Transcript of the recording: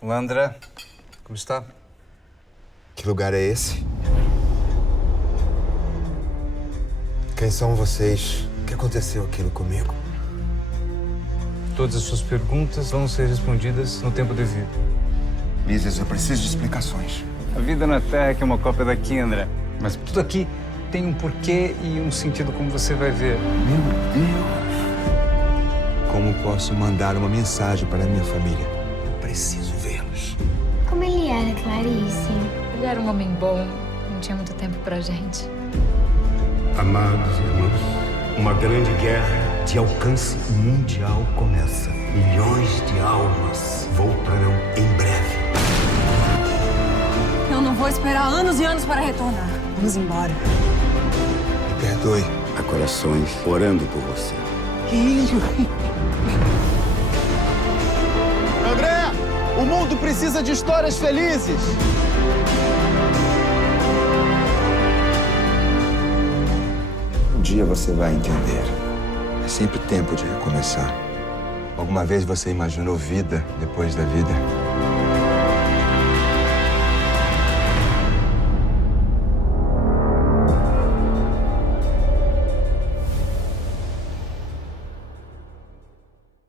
Olá, André. Como está? Que lugar é esse? Quem são vocês? O que aconteceu aquilo comigo? Todas as suas perguntas vão ser respondidas no tempo devido. Mises, eu preciso de explicações. A vida na Terra é que é uma cópia daqui, André. Mas tudo aqui tem um porquê e um sentido, como você vai ver. Meu Deus! Como posso mandar uma mensagem para a minha família? Eu preciso vê-los. Como ele era, Clarice? Ele era um homem bom, não tinha muito tempo pra gente. Amados irmãos, uma grande guerra de alcance mundial começa. Milhões de almas voltarão em breve. Eu não vou esperar anos e anos para retornar. Vamos embora. Me perdoe. Há corações orando por você. André, o mundo precisa de histórias felizes. Um dia você vai entender. É sempre tempo de recomeçar. Alguma vez você imaginou vida depois da vida?